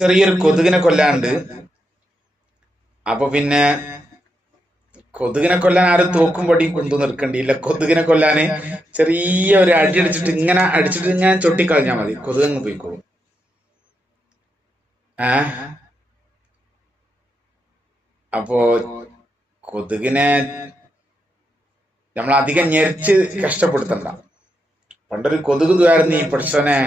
ചെറിയൊരു കൊതുകിനെ കൊല്ലാണ്ട്. അപ്പൊ പിന്നെ കൊതുകിനെ കൊല്ലാൻ ആരും തോക്കും പടിയും കൊണ്ടു നിൽക്കണ്ടില്ല. കൊതുകിനെ കൊല്ലാന് ചെറിയ ഒരു അടി അടിച്ചിട്ട് ഇങ്ങനെ ചൊട്ടിക്കളഞ്ഞാൽ മതി, കൊതുകങ്ങ് പോയിക്കോളും. അപ്പോ കൊതുകിനെ നമ്മൾ അധികം ഞെരിച്ച് കഷ്ടപ്പെടുത്തണ്ട. പണ്ടൊരു കൊതുക് തുവായിരുന്നു ഈ പഠിച്ചവനെ.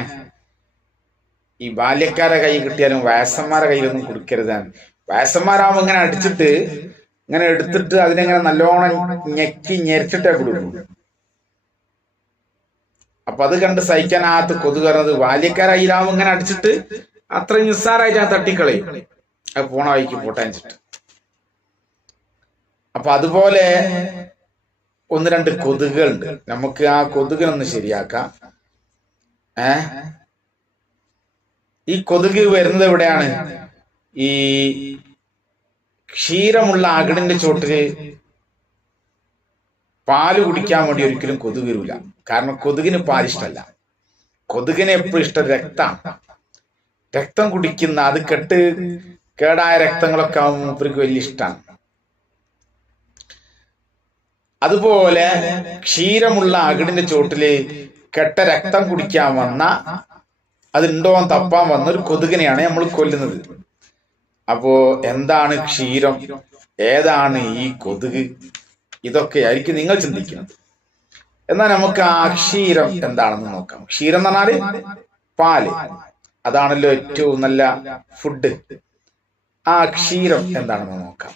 ഈ ബാല്യക്കാരെ കൈ കിട്ടിയാലും വയസ്സന്മാരെ കയ്യിലൊന്നും കൊടുക്കരുതാണ്. വയസ്സന്മാരാകുമ്പോ ഇങ്ങനെ അടിച്ചിട്ട് ഇങ്ങനെ എടുത്തിട്ട് അതിനെങ്ങനെ നല്ലോണം ഞെരിച്ചിട്ടേ കൊടുക്കും. അപ്പൊ അത് കണ്ട് സഹിക്കാനാകത്ത് കൊതുക് പറഞ്ഞത് ബാല്യക്കാരെ കയ്യിലാവുമ്പോ ഇങ്ങനെ അടിച്ചിട്ട് അത്ര നിസ്സാരായിട്ട് ആ തട്ടിക്കളയും, അത് പോണ വഴിക്ക് പോട്ടാനിച്ചിട്ട്. അപ്പൊ അതുപോലെ ഒന്ന് രണ്ട് കൊതുകുകളുണ്ട്. നമുക്ക് ആ കൊതുകിനൊന്ന് ശരിയാക്കാം. ഈ കൊതുക് വരുന്നത് എവിടെയാണ്? ഈ ക്ഷീരമുള്ള അകിടിന്റെ ചോട്ടില് പാല് കുടിക്കാൻ വേണ്ടി ഒരിക്കലും കൊതുക് വരില്ല. കാരണം കൊതുകിന് പാലിഷ്ടമല്ല. കൊതുകിന് എപ്പോഴും ഇഷ്ടം രക്തമാണ്. രക്തം കുടിക്കുന്ന, അത് കേടായ രക്തങ്ങളൊക്കെ ആവുമ്പോൾ മൂപ്പർക്ക് വലിയ ഇഷ്ടമാണ്. അതുപോലെ ക്ഷീരമുള്ള അകിടിന്റെ ചോട്ടില് കെട്ട രക്തം കുടിക്കാൻ വന്ന, അതുണ്ടോ തപ്പാൻ വന്ന ഒരു കൊതുകിനെയാണ് നമ്മൾ കൊല്ലുന്നത്. അപ്പോ എന്താണ് ക്ഷീരം, ഏതാണ് ഈ കൊതുക്, ഇതൊക്കെ ആയിരിക്കും നിങ്ങൾ ചിന്തിക്കുന്നത്. എന്നാൽ നമുക്ക് ആ ക്ഷീരം എന്താണെന്ന് നോക്കാം. ക്ഷീരം എന്ന് പറഞ്ഞാല് പാല്, അതാണല്ലോ ഏറ്റവും നല്ല ഫുഡ്. ആ ക്ഷീരം എന്താണെന്ന് നോക്കാം.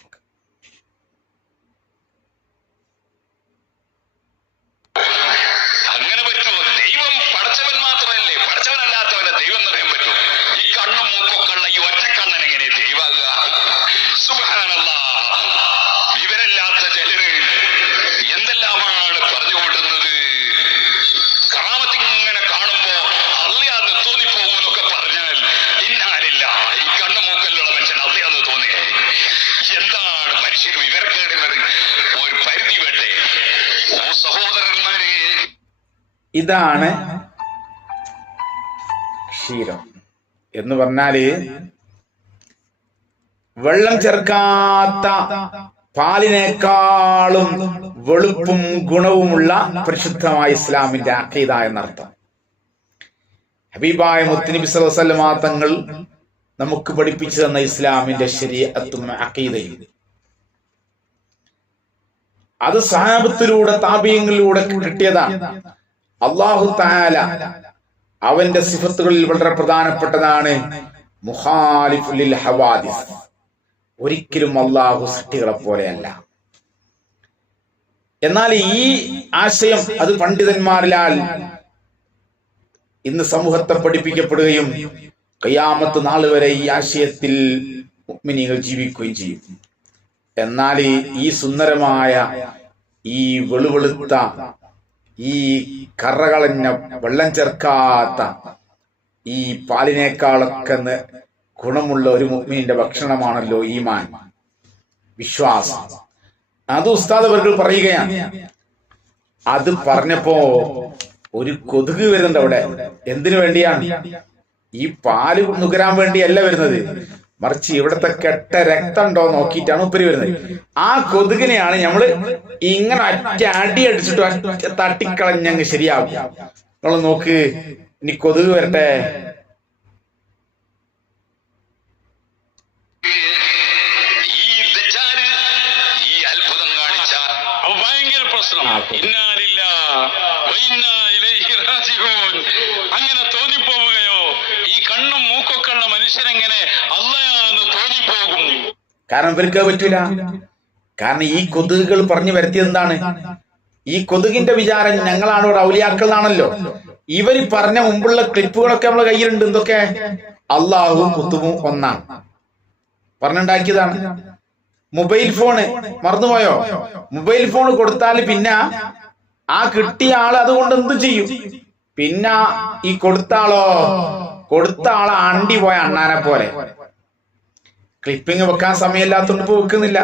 ഇതാണ് ക്ഷീരം എന്ന് പറഞ്ഞാല് വെള്ളം ചേർക്കാത്ത പാലിനേക്കാളും വെളുപ്പും ഗുണവുമുള്ള പരിശുദ്ധമായ ഇസ്ലാമിന്റെ അഖീദ എന്നർത്ഥം. ഹബീബായ മുത്തുനബി സ്വല്ലല്ലാഹു അലൈഹി വസല്ലം തങ്ങൾ നമുക്ക് പഠിപ്പിച്ചു തന്ന ഇസ്ലാമിന്റെ ശരീഅത്തും അഖീദയും, അത് സഹാബത്തിലൂടെ താബീങ്ങളിലൂടെ കിട്ടിയതാണ്. അല്ലാഹു തആല അവന്റെ സിഫത്തുകളിൽ വളരെ പ്രധാനപ്പെട്ടതാണ് മുഖാലിഫുൽ ലിൽ ഹവാദിസ്. ഒരിക്കലും അല്ലാഹു സൃഷ്ടികളെ പോലെയല്ല. എന്നാൽ ഈ ആശയം അത് പണ്ഡിതന്മാരിലാൽ ഇന്ന് സമൂഹത്തെ പഠിപ്പിക്കപ്പെടുകയും ഖിയാമത്ത് നാൾ വരെ ഈ ആശയത്തിൽ മുഅ്മിനീങ്ങൾ ജീവിക്കുകയും ചെയ്യും. എന്നാൽ ഈ സുന്ദരമായ, ഈ വെളുവെളുത്ത, ഈ കറകളഞ്ഞ, വെള്ളം ചേർക്കാത്ത ഈ പാലിനേക്കാളൊക്കെ ഗുണമുള്ള ഒരു മുഅ്മിനിന്റെ ഭക്ഷണമാണല്ലോ ഈമാൻ, വിശ്വാസം. അത് ഉസ്താദ് അവർ പറയുകയാണ്. അത് പറഞ്ഞപ്പോ ഒരു കൊതുക് വരുന്നുണ്ട് അവിടെ. എന്തിനു വേണ്ടിയാണ്? ഈ പാല് നുകരാൻ വേണ്ടിയല്ല വരുന്നത്, മറിച്ച് ഇവിടത്തെ കെട്ട രക്തം ഉണ്ടോ നോക്കിയിട്ടാണ് ഉപ്പരി വരുന്നത്. ആ കൊതുകിനെയാണ് നമ്മള് ഇങ്ങനെ അടി അടിച്ചിട്ട് തട്ടിക്കളഞ്ഞങ്ങ് ശരിയാകും. നമ്മൾ നോക്ക്, ഇനി കൊതുക് വരട്ടെ. അങ്ങനെ തോന്നിപ്പോവുകയോ? ഈ കണ്ണും മൂക്കൊക്കെ ഉള്ള മനുഷ്യരെങ്ങനെ അല്ലാഹുവെന്ന് തോന്നിപ്പോകും? കാരണം ഇവർക്ക് പറ്റൂല. കാരണം ഈ കൊതുകുകൾ പറഞ്ഞു വരുത്തിയത് എന്താണ്? ഈ കൊതുകിന്റെ വിചാരം ഞങ്ങളാണ് ഇവിടെ ഔലിയാക്കൾ എന്നാണല്ലോ. ഇവര് പറഞ്ഞ മുമ്പുള്ള ക്ലിപ്പുകളൊക്കെ നമ്മളെ കയ്യിലുണ്ട്. എന്തൊക്കെ? അള്ളാഹുവും കുത്തുബും ഒന്നാണ് പറഞ്ഞുണ്ടാക്കിയതാണ്. മൊബൈൽ ഫോണ് മറന്നുപോയോ? മൊബൈൽ ഫോൺ കൊടുത്താൽ പിന്നെ ആ കിട്ടിയ ആള് അതുകൊണ്ട് എന്ത് ചെയ്യും? പിന്നെ ഈ കൊടുത്ത ആളെ അണ്ടി പോയ അണ്ണാനെ പോലെ. ക്ലിപ്പിംഗ് വെക്കാൻ സമയമില്ലാത്തതുകൊണ്ട് ഇപ്പൊ വെക്കുന്നില്ല.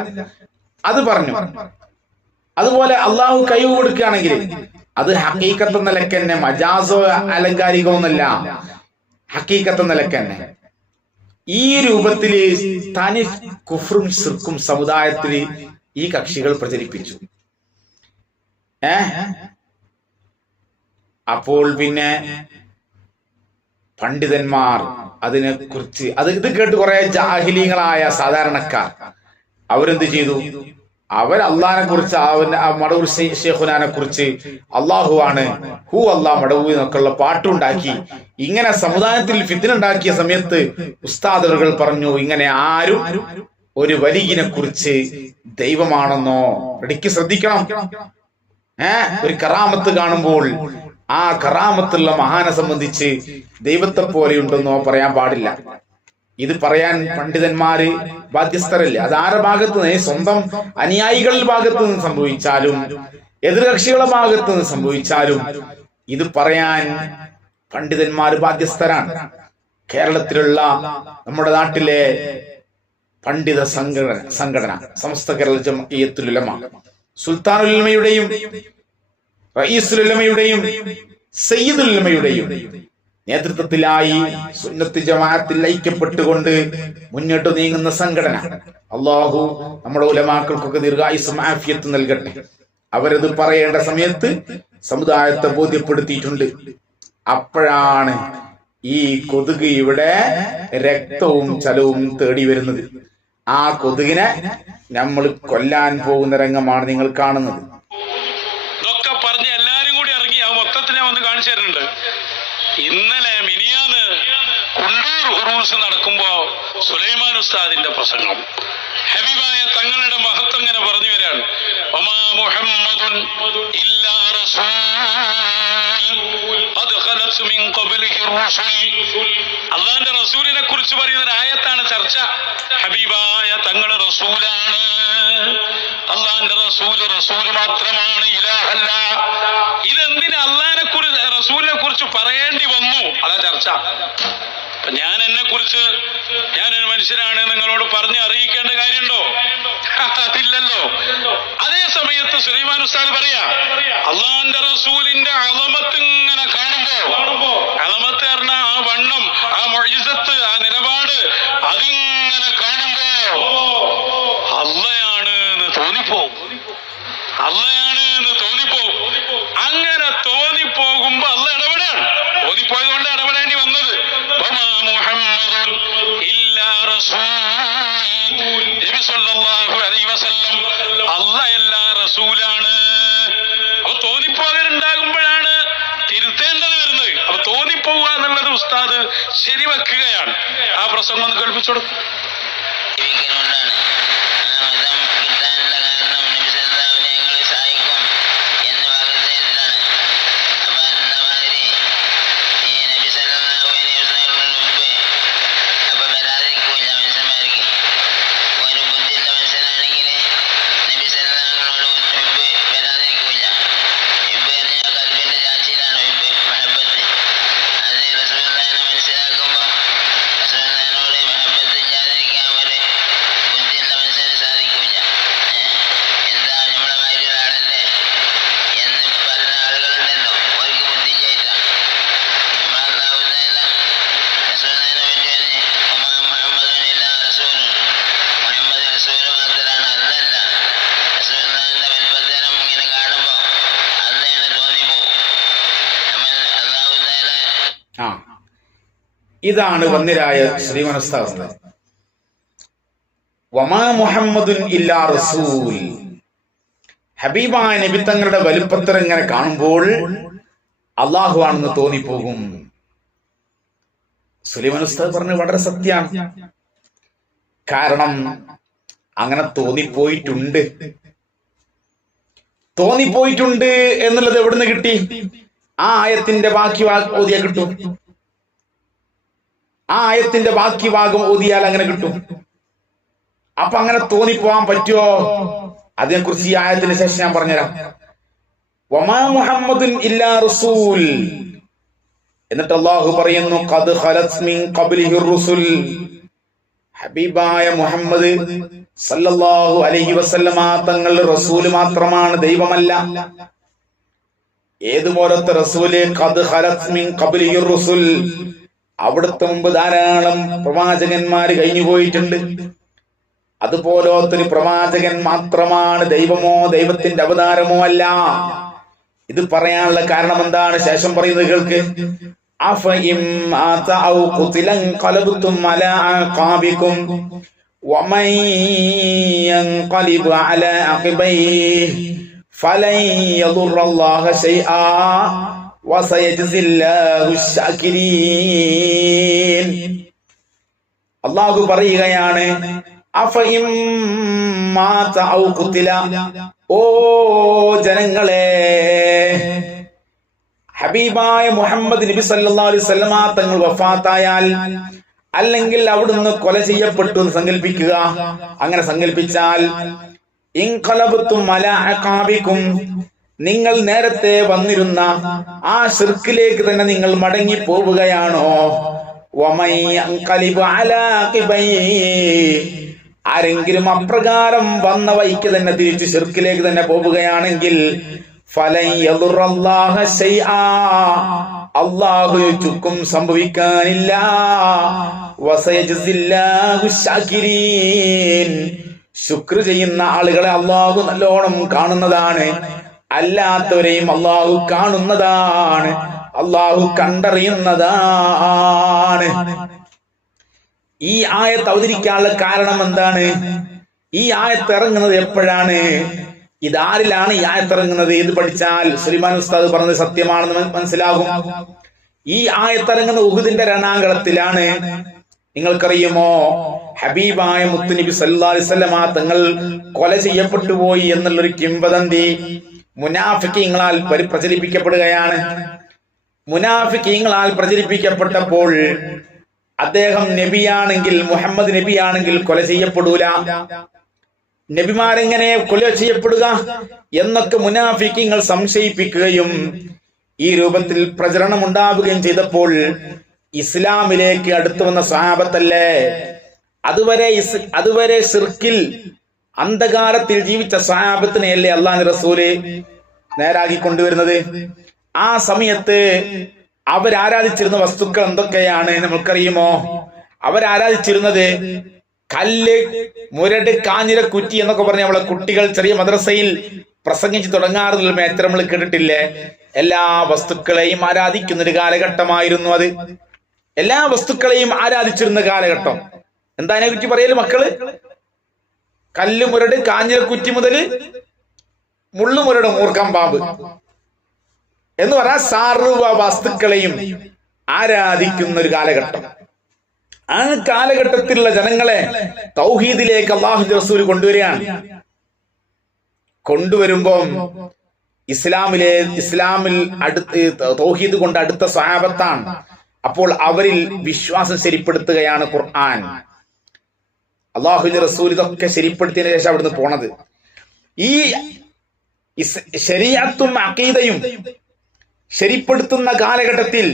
അത് പറഞ്ഞു. അതുപോലെ അള്ളാഹു കഴിവ് കൊടുക്കുകയാണെങ്കിൽ അത് ഹക്കീക്കത്ത് നിലക്ക് തന്നെ, മജാസോ അലങ്കാരികമൊന്നല്ല, ഹക്കീക്കത്ത് നിലക്ക് തന്നെ. ഈ രൂപത്തില് തനി കുഫ്റും ശിർക്കും സമുദായത്തിൽ ഈ കക്ഷികൾ പ്രചരിപ്പിച്ചു. അപ്പോൾ പിന്നെ പണ്ഡിതന്മാർ അതിനെ കുറിച്ച് ഇത് കേട്ട് കുറെ ജാഹിലീങ്ങളായ സാധാരണക്കാർ അവരെന്ത് ചെയ്തു? അവർ അള്ളാഹിനെ കുറിച്ച് മടവൂർ ശൈഖുനാനെ കുറിച്ച് അള്ളാഹുവാണ് ഹു അള്ളാഹ് മടവൂ എന്നൊക്കെയുള്ള പാട്ടുണ്ടാക്കി ഇങ്ങനെ സമുദായത്തിൽ ഫിത്ന ഉണ്ടാക്കിയ സമയത്ത് ഉസ്താദുകൾ പറഞ്ഞു, ഇങ്ങനെ ആരും ഒരു വലിയനെ കുറിച്ച് ദൈവമാണെന്നോ ഇടയ്ക്ക് ശ്രദ്ധിക്കണം. ഒരു കറാമത്ത് കാണുമ്പോൾ ആ കറാമത്തുള്ള മഹാനെ സംബന്ധിച്ച് ദൈവത്തെ പോലെയുണ്ടെന്നോ പറയാൻ പാടില്ല. ഇത് പറയാൻ പണ്ഡിതന്മാര് ബാധ്യസ്ഥരല്ലേ. അത് ആരുടെ ഭാഗത്ത് നിന്ന്, സ്വന്തം അനുയായികളുടെ ഭാഗത്ത് നിന്ന് സംഭവിച്ചാലും എതിർകക്ഷികളുടെ ഭാഗത്ത് നിന്ന് സംഭവിച്ചാലും ഇത് പറയാൻ പണ്ഡിതന്മാർ ബാധ്യസ്ഥരാണ്. കേരളത്തിലുള്ള നമ്മുടെ നാട്ടിലെ പണ്ഡിത സംഘടന സമസ്ത കേരള ജംഇയ്യത്തുൽ ഉലമ സുൽത്താനുൽ ഉലമയുടെയും റഈസുൽ ഉലമയുടെയും സയ്യിദുൽ ഉലമയുടെയും നേതൃത്വത്തിലായി സുന്നത്ത് ജമാഅത്തിൽ ഐക്യപ്പെട്ടുകൊണ്ട് മുന്നോട്ട് നീങ്ങുന്ന സംഘടന. അള്ളാഹു നമ്മുടെ ഉലമാക്കൾക്കൊക്കെ ദീർഘായുസ്സും ആഫിയത്തും നൽകട്ടെ. അവരത് പറയേണ്ട സമയത്ത് സമുദായത്തെ ബോധ്യപ്പെടുത്തിയിട്ടുണ്ട്. അപ്പോഴാണ് ഈ കൊതുക് ഇവിടെ രക്തവും ചലവും തേടി വരുന്നത്. ആ കൊതുകിനെ നമ്മൾ കൊല്ലാൻ പോകുന്ന രംഗമാണ് നിങ്ങൾ കാണുന്നത്. ഇതൊക്കെ പറഞ്ഞ് എല്ലാരും കൂടി ഇറങ്ങി ആ മൊത്തത്തിനെ വന്ന് കാണിച്ചു തരുന്നുണ്ട്. ഇന്നലെ മിനിയാന്ന് കുണ്ടൂർ ഉറൂസ് നടക്കുമ്പോ സുലൈമാൻ ഉസ്താദിന്റെ പ്രസംഗം, ഹബീബായ തങ്ങളുടെ മഹത്വം ഇങ്ങനെ പറഞ്ഞു വരാൻ, വമാ മുഹമ്മദുൻ ഇല്ലാ റസൂൽ ഖദ് ഖലത് മിൻ ഖബ്ലിഹി റസൂൽ. അല്ലാഹുവിന്റെ റസൂലിനെ കുറിച്ച് പറയുന്ന ഒരു ആയത്താണ് ചർച്ച. ഹബീബായ തങ്ങളുടെ റസൂലാണ്, അല്ലാഹുവിന്റെ റസൂല് മാത്രമാണ്, ഇലാഹല്ല. ഇതെന്തിനാ അള്ളാഹിനെ കുറിച്ച് റസൂലിനെ കുറിച്ച് പറയേണ്ടി വന്നു? അതാ ചർച്ച. ഞാൻ എന്നെ കുറിച്ച് ഞാനൊരു മനുഷ്യനാണ് നിങ്ങളോട് പറഞ്ഞ് അറിയിക്കേണ്ട കാര്യമുണ്ടോ? അതില്ലല്ലോ. അതേ സമയത്ത് സുലൈമാൻ ഉസ്താദ് പറയാ, അള്ളാഹിന്റെ റസൂലിന്റെ അളമത്ത് ഇങ്ങനെ കാണുമ്പോ, അളമത്ത് പറഞ്ഞ ആ വണ്ണം, ആ മുഅ്ജിസത്ത്, ആ നിലപാട്, അതിങ്ങനെ കാണുമ്പോ അള്ളയാണ് എന്ന് തോന്നിപ്പോകും. അങ്ങനെ തോന്നിപ്പോകുമ്പോ അള്ള ഇടപെടാൻ, തോന്നിപ്പോയത് കൊണ്ട് ഇടപെടേണ്ടി വന്നത്. നബി സല്ലല്ലാഹു അലൈഹി വസല്ലം അള്ള എല്ലാ റസൂലാണ്. അപ്പൊ തോന്നിപ്പോകലുണ്ടാകുമ്പോഴാണ് തിരുത്തേണ്ടത് വരുന്നത്. അപ്പൊ തോന്നിപ്പോവുക എന്നുള്ളത് ഉസ്താദ് ശരിവെക്കുകയാണ്. ആ പ്രസംഗം ഒന്ന് കേൾപ്പിച്ചോടും. ഇതാണ് വന്നിരായ ശ്രീമാൻ ഉസ്താദ്. വമാ മുഹമ്മദുൻ ഇല്ലാ റസൂൽ. ഹബീബായ നബി തങ്ങളുടെ വലുപ്പത്തിൽ ഇങ്ങനെ കാണുമ്പോൾ അള്ളാഹു ആണെന്ന് തോന്നിപ്പോകും. സുലൈമാൻ ഉസ്താദ് പറഞ്ഞു വളരെ സത്യമാണ്. കാരണം അങ്ങനെ തോന്നിപ്പോയിട്ടുണ്ട് എന്നുള്ളത് എവിടുന്ന് കിട്ടി? ആ ആയത്തിന്റെ ബാക്കി ഓതിയാൽ കിട്ടും. ആ ആയത്തിന്റെ ബാക്കി ഭാഗം ഓതിയാൽ അങ്ങനെ കിട്ടും. അപ്പൊ അങ്ങനെ തോന്നിപ്പോവാൻ പറ്റുമോ? അതിനെക്കുറിച്ച് ഈ ആയത്തിന് ശേഷം ഞാൻ പറഞ്ഞുതരാം. വമാ മുഹമ്മദുൻ ഇല്ലാ റസൂൽ. എന്നിട്ട് അല്ലാഹു പറയുന്നു, ഖദ് ഖലത് മിൻ ഖബ്ലിഹി റുസുൽ. ഹബീബായ മുഹമ്മദ് സല്ലല്ലാഹു അലൈഹി വസല്ലമ തങ്ങൾ റസൂൽ മാത്രമാണ്, ദൈവമല്ല. ഏതുപോലത്തെ റസൂല്? ഖദ് ഖലത് മിൻ ഖബ്ലിഹി റുസുൽ. അവിടുത്തെ മുമ്പ് ധാരാളം പ്രവാചകന്മാര് കഴിഞ്ഞു പോയിട്ടുണ്ട്. അതുപോലത്തൊരു പ്രവാചകൻ മാത്രമാണ് ദൈവമോ ദൈവത്തിന്റെ അവതാരമോ അല്ല. ഇത് പറയാനുള്ള കാരണം എന്താണ്? ശേഷം പറയുന്നത് കേൾക്ക്. അഫഇം ആതഔ ഖുതിലൻ ഖലബതും അലാ അഖാബികും വമൻ യൻഖലിബ് അലാ അഖബൈഹി ഫലൻ യദുറല്ലാഹ ശൈആ വസയജ്സില്ലാഹു ശാകിരീൻ. അല്ലാഹു പറയുകയാണ്, അഫഇം മാത ഔ ഖുതില, ഓ ജനങ്ങളെ, ഹബീബായ മുഹമ്മദ് നബി സല്ലല്ലാഹു അലൈഹി വസല്ലമ തങ്ങൾ വഫാത്തായാൽ, അല്ലെങ്കിൽ അവിടുന്ന് കൊല ചെയ്യപ്പെട്ടു എന്ന് സങ്കല്പിക്കുക. അങ്ങനെ സങ്കല്പിച്ചാൽ, ഇൻഖലബതും അലാ അഖാബികും, നിങ്ങൾ നേരത്തെ വന്നിരുന്ന ആ ശിർക്കിലേക്ക് തന്നെ നിങ്ങൾ മടങ്ങി പോവുകയാണോ? വമൻ യൻഖലിബ് അലാ അഖബൈഹി, ആരെങ്കിലും അപ്രകാരം വന്ന വഴിക്ക് തന്നെ തിരിച്ചു ശിർക്കിലേക്ക് തന്നെ പോവുകയാണെങ്കിൽ, ഫലൻ യദുറല്ലാഹ ശൈആ, അല്ലാഹു ചുക്കും സംഭവിക്കാനില്ല. വസയജ്സില്ലാഹു ശാകിരീൻ, ശുക്ർ ചെയ്യുന്ന ആളുകളെ അല്ലാഹു നല്ലോണം കാണുന്നതാണ്, അല്ലാത്തവരെയും അല്ലാഹു കാണുന്നതാണ്, അല്ലാഹു കണ്ടറിയുന്നതാണ്. ഈ ആയത്ത് അവതരിക്കാനുള്ള കാരണം എന്താണ്? ഈ ആയത്ത് ഇറങ്ങുന്നത് എപ്പോഴാണ്? ഇതാരിലാണ് ഈ ആയത്ത് ഇറങ്ങുന്നത്? ഇത് പഠിച്ചാൽ സുലൈമാൻ ഉസ്താദ് പറഞ്ഞത് സത്യമാണെന്ന് മനസ്സിലാകും. ഈ ആയത്ത് ഇറങ്ങുന്ന ഉഹുദിന്റെ രണാങ്കളത്തിലാണ്. നിങ്ങൾക്കറിയുമോ, ഹബീബായ മുത്തുനബി സല്ലല്ലാഹു അലൈഹി വസല്ലമ തങ്ങൾ കൊല ചെയ്യപ്പെട്ടു പോയി എന്നുള്ളൊരു കിംവദന്തി മുനാഫിക്കീങ്ങളാൽ പ്രചരിപ്പിക്കപ്പെടുകയാണ്. മുനാഫിക്കീങ്ങളാൽ പ്രചരിപ്പിക്കപ്പെട്ടപ്പോൾ അദ്ദേഹം നബിയാണെങ്കിൽ, മുഹമ്മദ് നബിയാണെങ്കിൽ കൊല ചെയ്യപ്പെടൂല, നബിമാരെങ്ങനെ കൊല ചെയ്യപ്പെടുക എന്നൊക്കെ മുനാഫിക്കീങ്ങൾ സംശയിപ്പിക്കുകയും ഈ രൂപത്തിൽ പ്രചരണം ഉണ്ടാവുകയും ചെയ്തപ്പോൾ ഇസ്ലാമിലേക്ക് അടുത്തു വന്ന സ്വഹാബത്തല്ലേ, അതുവരെ ശിർക്കിൽ അന്ധകാരത്തിൽ ജീവിച്ച സ്വഹാബത്തിനെയല്ലേ അല്ലാഹുവിന്റെ റസൂല് നേരാക്കി കൊണ്ടുവരുന്നത്. ആ സമയത്ത് അവരാരാധിച്ചിരുന്ന വസ്തുക്കൾ എന്തൊക്കെയാണ് നമുക്കറിയുമോ? അവരാരാധിച്ചിരുന്നത് കല്ല്, മുരട്, കാഞ്ഞിര, കുറ്റി എന്നൊക്കെ പറഞ്ഞ നമ്മളെ കുട്ടികൾ ചെറിയ മദ്രസയിൽ പ്രസംഗിച്ച് തുടങ്ങാറുള്ള മേത്ര നമ്മൾ കേട്ടിട്ടില്ലേ? എല്ലാ വസ്തുക്കളെയും ആരാധിക്കുന്ന ഒരു കാലഘട്ടമായിരുന്നു അത്. എല്ലാ വസ്തുക്കളെയും ആരാധിച്ചിരുന്ന കാലഘട്ടം. എന്താ അതിനെ കുറ്റി പറയല് മക്കള്? കല്ല്, മുരട്, കാഞ്ഞിര, കുറ്റി മുതൽ മുള്ളുമുരട്, മൂർഖം പാമ്പ് എന്ന് പറഞ്ഞാൽ സർവ വസ്തുക്കളെയും ആരാധിക്കുന്ന ഒരു കാലഘട്ടം. ആ കാലഘട്ടത്തിലുള്ള ജനങ്ങളെ തൗഹീദിലേക്ക് അല്ലാഹുവിന്റെ റസൂൽ കൊണ്ടുവരുമ്പോ ഇസ്ലാമിൽ തൗഹീദ് കൊണ്ട് അടുത്ത സ്വഹാബത്താണ്. അപ്പോൾ അവരിൽ വിശ്വാസം ശരിപ്പെടുത്തുകയാണ് ഖുർആൻ. അല്ലാഹുവിന്റെ റസൂൽ ഇതൊക്കെ ശരിപ്പെടുത്തിയതിനു ശേഷം അവിടുന്ന് പോണത്. ഈ ശരീഅത്തും അഖീദയും ശരിപ്പെടുത്തുന്ന കാലഘട്ടത്തിൽ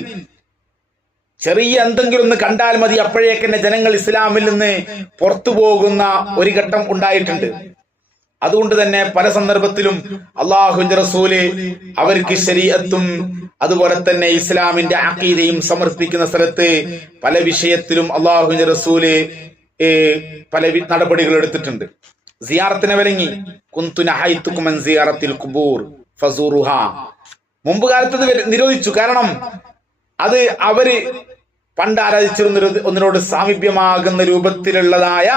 ചെറിയ എന്തെങ്കിലും ഒന്ന് കണ്ടാൽ മതി, അപ്പോഴേക്കന്നെ ജനങ്ങൾ ഇസ്ലാമിൽ നിന്ന് പുറത്തു പോകുന്ന ഒരു ഘട്ടം ഉണ്ടായിട്ടുണ്ട്. അതുകൊണ്ട് തന്നെ പല സന്ദർഭത്തിലും അല്ലാഹുവിന്റെ റസൂല് അവർക്ക് ശരീഅത്തും അതുപോലെ തന്നെ ഇസ്ലാമിന്റെ അഖീദയും സമർപ്പിക്കുന്ന സ്ഥലത്ത് പല വിഷയത്തിലും അല്ലാഹുവിന്റെ റസൂല് പല നടപടികൾ എടുത്തിട്ടുണ്ട്. സിയാറത്തിനെ വിലങ്ങി, കുന്തു നഹൈതുകും അൻ സിയാറത്തിൽ ഖുബൂർ ഫസൂറുഹാ, മുമ്പ് കാലത്ത് നിരോധിച്ചു. കാരണം അത് അവര് പണ്ട് ആരാധിച്ചിരുന്ന ഒന്നിനോട് സാമീപ്യമാകുന്ന രൂപത്തിലുള്ളതായ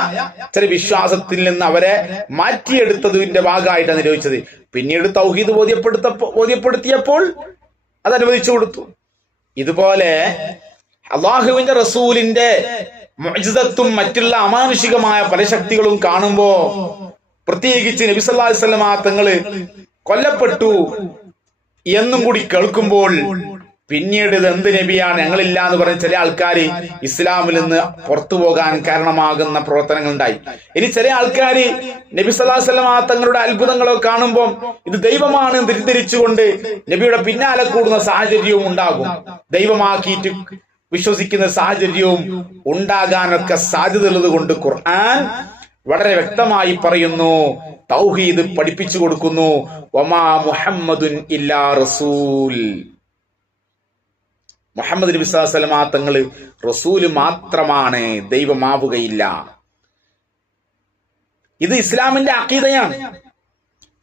ചില വിശ്വാസത്തിൽ നിന്ന് അവരെ മാറ്റിയെടുത്തതിന്റെ ഭാഗമായിട്ടാണ് നിരോധിച്ചത്. പിന്നീട് തൗഹീദ് ബോധ്യപ്പെടുത്തിയപ്പോൾ അത് അനുവദിച്ചു കൊടുത്തു. ഇതുപോലെ അല്ലാഹുവിന്റെ റസൂലിന്റെ മുഅ്ജിസത്തും മറ്റുള്ള അമാനുഷികമായ പല ശക്തികളും കാണുമ്പോ, പ്രത്യേകിച്ച് നബി സല്ലല്ലാഹു അലൈഹി വസല്ലമ തങ്ങള് കൊല്ലപ്പെട്ടു എന്നും കൂടി കേൾക്കുമ്പോൾ പിന്നീട് ഇത് എന്ത് നബിയാണ്, ഞങ്ങളില്ല എന്ന് പറഞ്ഞ ചില ആൾക്കാര് ഇസ്ലാമിൽ നിന്ന് പുറത്തു പോകാൻ കാരണമാകുന്ന പ്രവർത്തനങ്ങൾ ഉണ്ടായി. ഇനി ചില ആൾക്കാര് നബി സല്ലല്ലാഹു അലൈഹി വസല്ലമ തങ്ങളുടെ അത്ഭുതങ്ങളൊക്കെ കാണുമ്പോൾ ഇത് ദൈവമാണ് തെറ്റിദ്ധരിച്ചുകൊണ്ട് നബിയുടെ പിന്നാലെ കൂടുന്ന സാഹചര്യവും ഉണ്ടാകും. ദൈവമാക്കിയിട്ട് വിശ്വസിക്കുന്ന സാഹചര്യവും ഉണ്ടാകാനൊക്കെ സാധ്യതയുള്ളത് കൊണ്ട് ഖുർആൻ വളരെ വ്യക്തമായി പറയുന്നു, തൗഹീദ് പഠിപ്പിച്ചു കൊടുക്കുന്നു. വമാ മുഹമ്മദുൻ ഇല്ലാ റസൂൽ. മുഹമ്മദ് നബി സ്വല്ലല്ലാഹു അലൈഹി വസല്ലം തങ്ങൾ റസൂല് മാത്രമാണ്, ദൈവമാവുകയില്ല. ഇത് ഇസ്ലാമിന്റെ അഖീദയാണ്.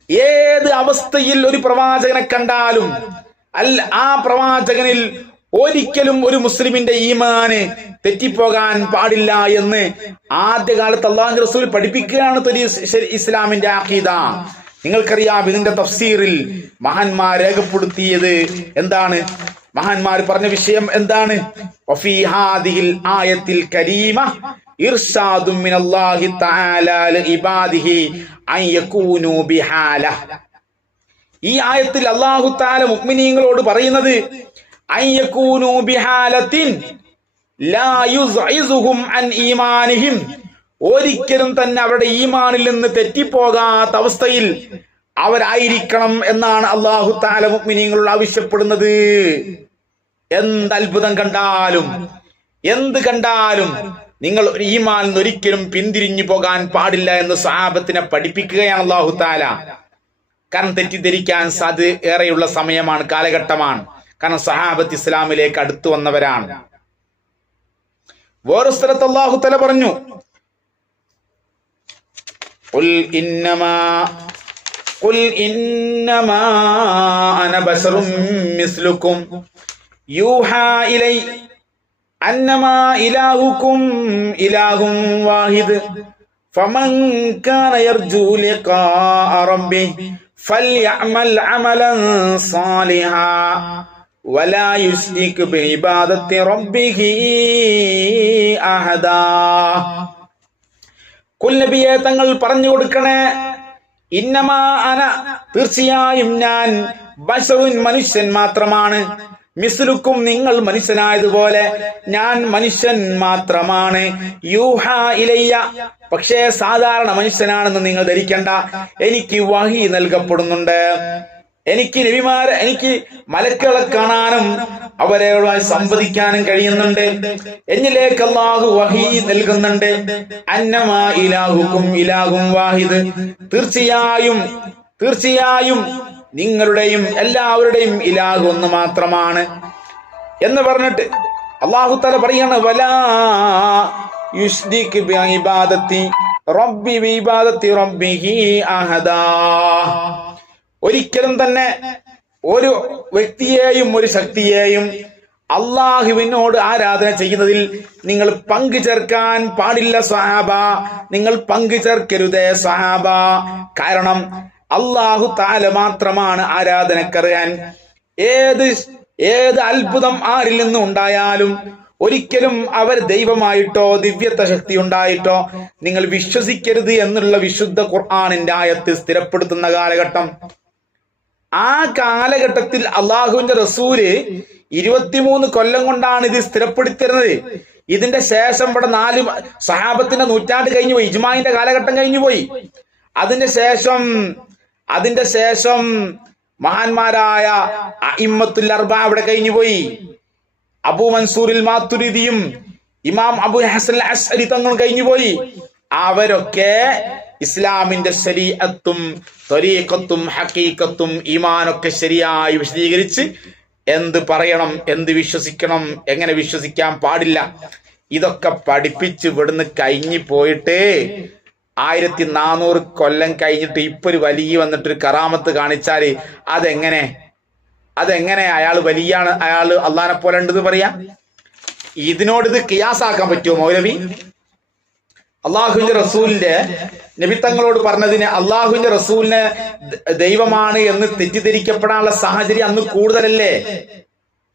ഏത് അവസ്ഥയിൽ ഒരു പ്രവാചകനെ കണ്ടാലും ആ പ്രവാചകനിൽ ഒരിക്കലും ഒരു മുസ്ലിമിന്റെ ഈമാന് തെറ്റിപ്പോകാൻ പാടില്ല എന്ന് ആദ്യകാലത്ത് അള്ളാഹുവിന്റെ റസൂൽ പഠിപ്പിക്കുകയാണ് ഇസ്ലാമിന്റെ അഖീദ. നിങ്ങൾക്കറിയാം, ഇതിന്റെ തഫ്സീറിൽ മഹാന്മാർ രേഖപ്പെടുത്തിയത് എന്താണ്? മഹാന്മാർ പറഞ്ഞ വിഷയം എന്താണ്? വഫീ ഹാദിഹിൽ ആയത്തിൽ കരീമ ഇർശാദും മിനല്ലാഹി തആല ലിഇബാദിഹി അൻ യകൂനു ബിഹാല. ഈ ആയത്തിൽ അല്ലാഹു തആല മുഅ്മിനീങ്ങളോട് പറയുന്നത് അൻ യകൂനു ബിഹാലത്തിൻ ലാ യുസ്ഇസുഹും അൻ ഈമാനിഹിം, ഒരിക്കലും തന്നെ അവരുടെ ഈമാനിൽ നിന്ന് തെറ്റിപ്പോകാത്ത അവസ്ഥയിൽ അവരായിരിക്കണം എന്നാണ് അല്ലാഹു തആല മുഅ്മിനീങ്ങളോട് ആവശ്യപ്പെടുന്നത്. എന്ത് അത്ഭുതം കണ്ടാലും, എന്ത് കണ്ടാലും നിങ്ങൾ ഒരു ഈമാനിൽ നിന്ന് ഒരിക്കലും പിന്തിരിഞ്ഞു പോകാൻ പാടില്ല എന്ന് സഹാബത്തിനെ പഠിപ്പിക്കുകയാണ് അല്ലാഹു തആല. കാരണം തെറ്റിദ്ധരിക്കാൻ സാധ്യത ഏറെയുള്ള സമയമാണ്, കാലഘട്ടമാണ്. കാരണം സഹാബത്ത് ഇസ്ലാമിലേക്ക് അടുത്തു വന്നവരാണ്. വേറെ സ്ഥലത്ത് അല്ലാഹു തആല പറഞ്ഞു, ഖുൽ ഇന്നമാ അന ബശറും മിസ്ലുക്കും യൂഹാ ഇലൈ അന്നമാ ഇലാഹുക്കും ഇലാഹും വാഹിദ് ഫമൻ കാന യർജു ലിഖാഅ റബ്ബിഹി ഫൽയഅമൽ അമലൻ സാലിഹാ വലാ യുശ്രിക് ബിഇബാദത്തി റബ്ബിഹി അഹദാ. ഖുൽ നബിയെ തങ്ങൾ പറഞ്ഞു കൊടുക്കണേ, ഇന്നമാ അന, തീർച്ചയായും ഞാൻ, ബശറുൻ, മനുഷ്യൻ മാത്രമാണ്, മിസ്ലുക്കും, നിങ്ങൾ മനുഷ്യനായതുപോലെ ഞാൻ മനുഷ്യൻ മാത്രമാണ്, യൂഹാ ഇലയ്യ, പക്ഷേ സാധാരണ മനുഷ്യനാണെന്ന് നിങ്ങൾ ധരിക്കണ്ട. എനിക്ക് വഹി നൽകപ്പെടുന്നുണ്ട്. എനിക്ക് നബിമാരെ, എനിക്ക് മലക്കുകളെ കാണാനും അവരോടായി സംവദിക്കാനും കഴിയുന്നുണ്ട്. എന്നിലേക്ക് അല്ലാഹു വഹി നൽകുന്നുണ്ട്. അന്നമാ ഇലാഹുക്കും ഇലാഹും വാഹിദ്, തീർച്ചയായും നിങ്ങളുടെയും എല്ലാവരുടെയും ഇലാഹ് ഒന്ന് മാത്രമാണ് എന്ന് പറഞ്ഞിട്ട് അല്ലാഹു തആല പറയാണ്, വലാ യുശ്രിക് ബിഇബാദത്തി റബ്ബിഹി അഹദാ. ഒരിക്കലും തന്നെ ഒരു വ്യക്തിയെയും ഒരു ശക്തിയെയും അള്ളാഹുവിനോട് ആരാധന ചെയ്യുന്നതിൽ നിങ്ങൾ പങ്കു ചേർക്കാൻ പാടില്ല സഹാബ, നിങ്ങൾ പങ്കു ചേർക്കരുതേ സഹാബ. കാരണം അല്ലാഹു തആല മാത്രമാണ് ആരാധനക്കറിയാൻ. ഏത് അത്ഭുതം ആരിൽ നിന്നും ഉണ്ടായാലും ഒരിക്കലും അവർ ദൈവമായിട്ടോ ദിവ്യത്വ ശക്തി ഉണ്ടായിട്ടോ നിങ്ങൾ വിശ്വസിക്കരുത് എന്നുള്ള വിശുദ്ധ ഖുർആനിന്റെ ആയത്ത് സ്ഥിരപ്പെടുത്തുന്ന കാലഘട്ടം. ആ കാലഘട്ടത്തിൽ അള്ളാഹുവിന്റെ റസൂല് 23 കൊല്ലം കൊണ്ടാണ് ഇത് സ്ഥിരപ്പെടുത്തിരുന്നത്. ഇതിന്റെ ശേഷം ഇവിടെ 4 സഹാബത്തിന്റെ നൂറ്റാണ്ട് കഴിഞ്ഞു പോയി, ഇജ്മാഇന്റെ കാലഘട്ടം കഴിഞ്ഞു പോയി. അതിന്റെ ശേഷം മഹാന്മാരായ അഇമ്മത്തുൽ അർബഅ അവിടെ കഴിഞ്ഞു പോയി. അബൂ മൻസൂറിൽ മാതുരിദിയും ഇമാം അബൂ ഹസൻ അൽ അശ്അരി തങ്ങൾ കഴിഞ്ഞു പോയി. അവരൊക്കെ ഇസ്ലാമിന്റെ ശരീഅത്തും ത്വരീഖത്തും ഹഖീഖത്തും ഈമാനൊക്കെ ശരിയായി വിശദീകരിച്ച് എന്ത് പറയണം, എന്ത് വിശ്വസിക്കണം, എങ്ങനെ വിശ്വസിക്കാൻ പാടില്ല, ഇതൊക്കെ പഠിപ്പിച്ച് ഇവിടുന്ന് കഴിഞ്ഞു പോയിട്ട് 1400 കൊല്ലം കഴിഞ്ഞിട്ട് ഇപ്പൊ ഒരു വലിയ വന്നിട്ടൊരു കറാമത്ത് കാണിച്ചാല് അതെങ്ങനെ അയാൾ വലിയാണ്, അയാൾ അള്ളാനെ പോലെ ഉണ്ടെന്ന് പറയാ? ഇതിനോട് ഇത് ഖിയാസാക്കാൻ പറ്റുമോ മൗലവി? അള്ളാഹുവിന്റെ റസൂലിന്റെ നബിത്തങ്ങളോട് പറഞ്ഞതിന് അള്ളാഹുവിന്റെ റസൂലിനെ ദൈവമാണ് എന്ന് തെറ്റിദ്ധരിക്കപ്പെടാനുള്ള സാഹചര്യം അന്ന് കൂടുതലല്ലേ?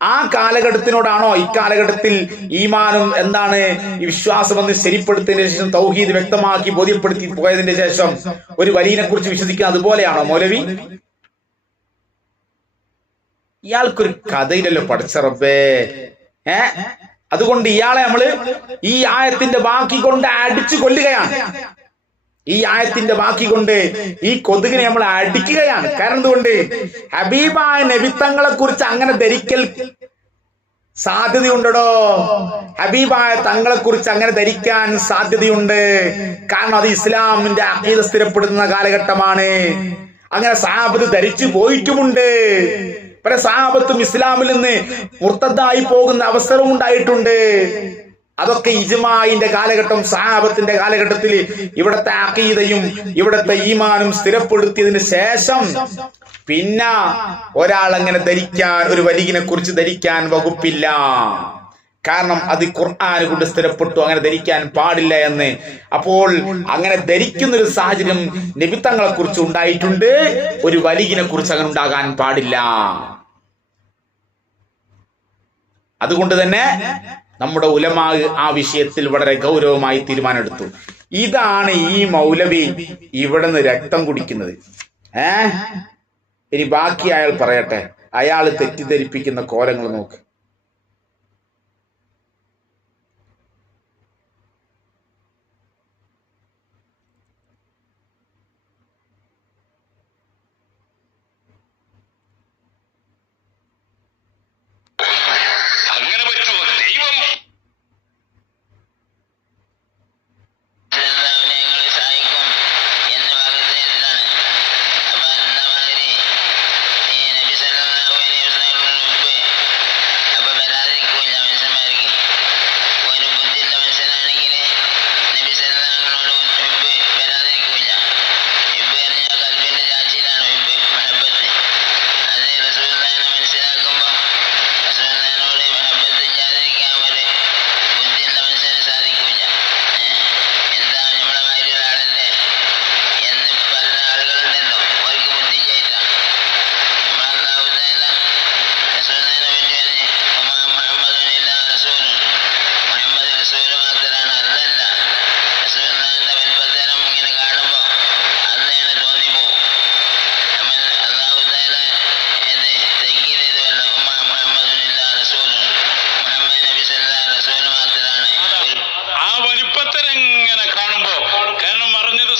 ആ കാലഘട്ടത്തിനോടാണോ ഇക്കാലഘട്ടത്തിൽ ഈമാനും എന്താണ് ഈ വിശ്വാസം എന്ന് ശരിപ്പെടുത്തിയതിനു ശേഷം തൗഹീദ് വ്യക്തമാക്കി ബോധ്യപ്പെടുത്തി പോയതിന്റെ ശേഷം ഒരു വലിയനെ കുറിച്ച് വിശ്വസിക്കുക അതുപോലെയാണോ മൗലവി? ഇയാൾക്കൊരു കഥയിലല്ലോ പഠിച്ച റബ്ബേ. അതുകൊണ്ട് ഇയാളെ നമ്മള് ഈ ആയത്തിന്റെ ബാക്കി കൊണ്ട് അടിച്ചു കൊല്ലുകയാണ്. ഈ ആയത്തിന്റെ ബാക്കി കൊണ്ട് ഈ കൊതുകിനെ നമ്മൾ അടിക്കുകയാണ്. കാരണം എന്തുകൊണ്ട്? ഹബീബായ നബിത്തങ്ങളെ കുറിച്ച് അങ്ങനെ ധരിക്കൽ സാധ്യതയുണ്ടോ? ഹബീബായ തങ്ങളെ കുറിച്ച് അങ്ങനെ ധരിക്കാൻ സാധ്യതയുണ്ട്. കാരണം അത് ഇസ്ലാമിന്റെ അഖീദ സ്ഥിരപ്പെടുന്ന കാലഘട്ടമാണ്. അങ്ങനെ സഹാബത്ത് ധരിച്ചു പോയിട്ടുമുണ്ട്. പല സഹാബത്തും ഇസ്ലാമിൽ നിന്ന് മുർത്തദ്ദായി പോകുന്ന അവസരവും ഉണ്ടായിട്ടുണ്ട്. അതൊക്കെ ഇജ്മാഇന്റെ കാലഘട്ടം, സഹാബത്തിന്റെ കാലഘട്ടത്തിൽ ഇവിടത്തെ അഖീദയും ഇവിടത്തെ ഈമാനും സ്ഥിരപ്പെടുത്തിയതിന് ശേഷം പിന്നെ ഒരാൾ അങ്ങനെ ധരിക്കാൻ, ഒരു വലിയനെ കുറിച്ച് ധരിക്കാൻ വകുപ്പില്ല. കാരണം അത് ഖുർആൻ കൊണ്ട് സ്ഥിരപ്പെട്ടു, അങ്ങനെ ധരിക്കാൻ പാടില്ല എന്ന്. അപ്പോൾ അങ്ങനെ ധരിക്കുന്ന ഒരു സാഹചര്യം നബിത്തങ്ങളെ കുറിച്ച് ഉണ്ടായിട്ടുണ്ട്. ഒരു വലിയനെ കുറിച്ച് അങ്ങനെ ഉണ്ടാകാൻ പാടില്ല. അതുകൊണ്ട് തന്നെ നമ്മുടെ ഉലമാ ആ വിഷയത്തിൽ വളരെ ഗൗരവമായി തീരുമാനമെടുത്തു. ഇതാണ് ഈ മൗലവി ഇവിടെ നിന്ന് രക്തം കുടിക്കുന്നത്. ഇനി ബാക്കി അയാൾ പറയട്ടെ, അയാൾ തെറ്റിദ്ധരിപ്പിക്കുന്ന കോലങ്ങൾ നോക്ക്.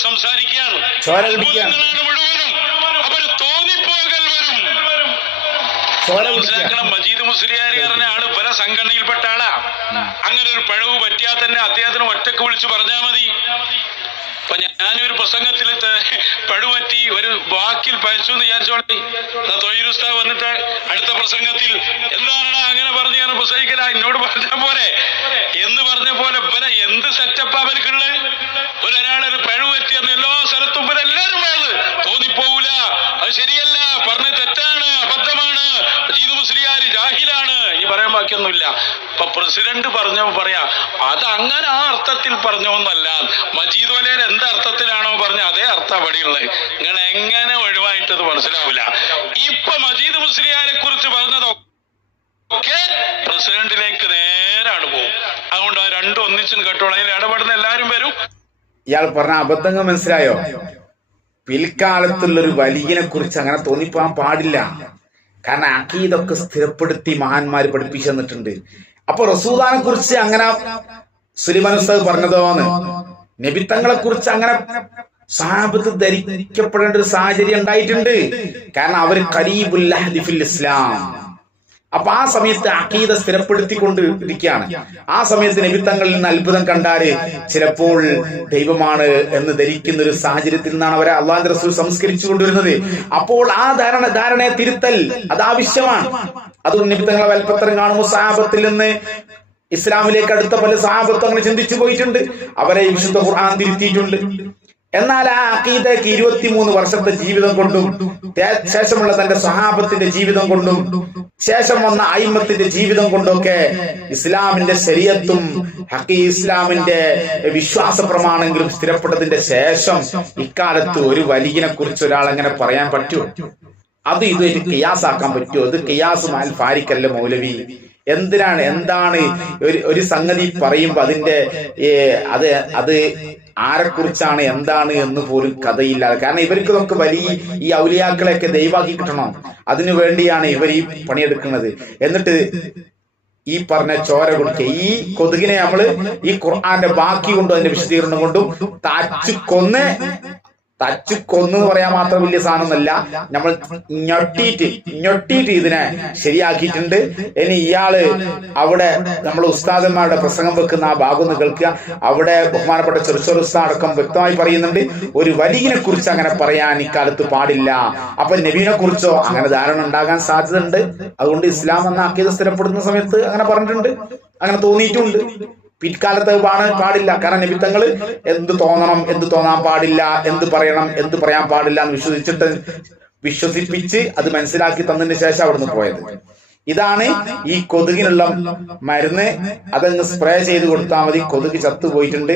സംസാരിക്കുകയാണ് മുഴുവനും. അപ്പൊ ഒരു തോന്നിപ്പോകൽ വരും. മനസ്സിലാക്കണം, മജീദ് മുസ്ലിയാർ പറഞ്ഞ ആള് പല സംഘടനയിൽപ്പെട്ട ആളാ. അങ്ങനെ ഒരു പിഴവ് പറ്റിയാൽ തന്നെ അദ്ദേഹത്തിന് ഒറ്റക്ക് വിളിച്ചു പറഞ്ഞാൽ മതി. അപ്പൊ ഞാനൊരു പ്രസംഗത്തിൽ പഴുപറ്റി ഒരു വാക്കിൽ പയച്ചു എന്ന് വിചാരിച്ചോളി. തൊഴിലുസ്താ വന്നിട്ട് അടുത്ത പ്രസംഗത്തിൽ എന്താണ് അങ്ങനെ പറഞ്ഞു ഞാൻ പ്രസംഗിക്കല, എന്നോട് പറഞ്ഞാൽ പോരെ എന്ന് പറഞ്ഞ പോലെ ഇവരെ എന്ത് സെറ്റപ്പ് അവർക്കുള്ളത്. ഒരാളൊരു പഴു പറ്റിയെന്ന് എല്ലാ സ്ഥലത്തും ഇവരെല്ലാരും വേണം തോന്നിപ്പോകൂല. അത് ശരിയല്ല, പറഞ്ഞ തെറ്റാണ്, അബദ്ധമാണ്, മജീദ് മുസ്ലിയാർ ജാഹിലാണ്, ഈ പറയാൻ ബാക്കിയൊന്നുമില്ല. ഇപ്പൊ പ്രസിഡന്റ് പറഞ്ഞോ പറയാ അത് അങ്ങനെ ആ അർത്ഥത്തിൽ പറഞ്ഞോന്നല്ല. മജീദ് വലയർ എന്ത് അർത്ഥത്തിലാണോ പറഞ്ഞ അതേ അർത്ഥം അവിടെയുള്ളത്. നിങ്ങൾ എങ്ങനെ ഒഴിവായിട്ടത് മനസ്സിലാവില്ല. ഇപ്പൊ മജീദ് മുസ്ലിയാരെ കുറിച്ച് പറഞ്ഞതൊക്കെ പ്രസിഡന്റിലേക്ക് നേരാണ് പോകും. അതുകൊണ്ട് ആ രണ്ടും ഒന്നിച്ചും കേട്ടോളൂ. അതിൽ ഇടപെടുന്ന എല്ലാരും വരും. ഇയാൾ പറഞ്ഞ അബദ്ധങ്ങൾ മനസ്സിലായോ? പിൽക്കാലത്തുള്ളൊരു വലിയനെ കുറിച്ച് അങ്ങനെ തോന്നിപ്പോകാൻ പാടില്ല. കാരണം അഖീദൊക്കെ സ്ഥിരപ്പെടുത്തി മഹാന്മാര് പഠിപ്പിച്ചു തന്നിട്ടുണ്ട്. അപ്പൊ റസൂലുള്ളാഹിനെ കുറിച്ച് അങ്ങനെ സുലൈമാൻ ഉസ്താദ് പറഞ്ഞതോന്ന്, നബിത്തങ്ങളെ കുറിച്ച് അങ്ങനെ സഹാബത്ത് ധരിക്കപ്പെടേണ്ട ഒരു സാഹചര്യം ഉണ്ടായിട്ടുണ്ട്. കാരണം അവര് ഖരീബുൽ അഹ്ദി ഫിൽ ഇസ്ലാം. അപ്പൊ ആ സമയത്ത് അഖീദ സ്ഥിരപ്പെടുത്തിക്കൊണ്ടിരിക്കുകയാണ്. ആ സമയത്ത് നബിത്തങ്ങളിൽ നിന്ന് അത്ഭുതം കണ്ടാല് ചിലപ്പോൾ ദൈവമാണ് എന്ന് ധരിക്കുന്ന ഒരു സാഹചര്യത്തിൽ നിന്നാണ് അവരെ അള്ളാഹുവിന്റെ റസൂൽ സംസ്കരിച്ചു കൊണ്ടുവരുന്നത്. അപ്പോൾ ആ ധാരണയെ തിരുത്തൽ അത് ആവശ്യമാണ്. അതുകൊണ്ട് നബിത്തങ്ങളെ വൽപ്പത്തരം കാണുമ്പോൾ സഹാബത്തിൽ നിന്ന് ഇസ്ലാമിലേക്ക് അടുത്ത പല സഹാബത്തും അങ്ങനെ ചിന്തിച്ചു പോയിട്ടുണ്ട്. അവരെ വിശുദ്ധ ഖുർആൻ തിരുത്തിയിട്ടുണ്ട്. എന്നാൽ ആ അഖീദയ്ക്ക് 23 വർഷത്തെ ജീവിതം കൊണ്ടും ശേഷമുള്ള തന്റെ സഹാബത്തിന്റെ ജീവിതം കൊണ്ടും ശേഷം വന്ന അയിമ്മത്തിന്റെ ജീവിതം കൊണ്ടൊക്കെ ഇസ്ലാമിന്റെ ശരീഅത്തും ഇസ്ലാമിന്റെ വിശ്വാസ പ്രമാണങ്ങളും സ്ഥിരപ്പെട്ടതിന്റെ ശേഷം ഇക്കാലത്ത് ഒരു വലിയനെ കുറിച്ച് ഒരാൾ അങ്ങനെ പറയാൻ പറ്റുമോ? അത് ഇതൊരു ഖിയാസാക്കാൻ പറ്റുമോ? അത് ഖിയാസ് മാൽ ഫാരിക്കല്ല മൗലവി. എന്താണ് ഒരു സംഗതി പറയുമ്പോ അതിന്റെ അത് ആരെക്കുറിച്ചാണ് എന്താണ് എന്ന് പോലും കഥയില്ലാതെ. കാരണം ഇവർക്കൊക്കെ വലിയ ഈ ഔലിയാക്കളെയൊക്കെ ദൈവാക്കി കിട്ടണം. അതിനു വേണ്ടിയാണ് ഇവർ ഈ പണിയെടുക്കുന്നത്. എന്നിട്ട് ഈ പറഞ്ഞ ചോര കൊടുക്കുക. ഈ കൊതുകിനെ നമ്മള് ഈ ഖുർആന്റെ ബാക്കി കൊണ്ടും അതിന്റെ വിശദീകരണം കൊണ്ടും താച്ചു കൊന്ന് തച്ച് കൊന്നു പറയാൻ മാത്രം വലിയ സാധനമൊന്നുമല്ല. നമ്മൾ ഞൊട്ടിയിട്ട് ഇതിനെ ശരിയാക്കിയിട്ടുണ്ട്. ഇനി ഇയാള് അവിടെ നമ്മൾ ഉസ്താദന്മാരുടെ പ്രസംഗം വെക്കുന്ന ആ ഭാഗം ഒന്ന് കേൾക്കുക. അവിടെ ബഹുമാനപ്പെട്ട ചെറുച്ചോർ ഉസ്താദ് അടക്കം വ്യക്തമായി പറയുന്നുണ്ട്, ഒരു വലിയനെ കുറിച്ച് അങ്ങനെ പറയാൻ ഇക്കാലത്ത് പാടില്ല. അപ്പൊ നബീനെ കുറിച്ചോ അങ്ങനെ ധാരണ ഉണ്ടാകാൻ സാധ്യത ഉണ്ട്. അതുകൊണ്ട് ഇസ്ലാം എന്ന അഖീദ സ്ഥിരപ്പെടുന്ന സമയത്ത് അങ്ങനെ പറഞ്ഞിട്ടുണ്ട്, അങ്ങനെ തോന്നിയിട്ടുണ്ട്. പിൽക്കാലത്ത് പാടില്ല. കാരണം നബിത്തങ്ങള് എന്ത് തോന്നണം, എന്ത് തോന്നാൻ പാടില്ല, എന്ത് പറയണം, എന്ത് പറയാൻ പാടില്ല എന്ന് വിശ്വസിപ്പിച്ച് അത് മനസ്സിലാക്കി തന്നതിന് ശേഷം അവിടുന്ന് പോയത്. ഇതാണ് ഈ കൊതുകിനുള്ള മരുന്ന്. അതങ്ങ് സ്പ്രേ ചെയ്ത് കൊടുത്താൽ മതി, കൊതുക് ചത്തുപോയിട്ടുണ്ട്.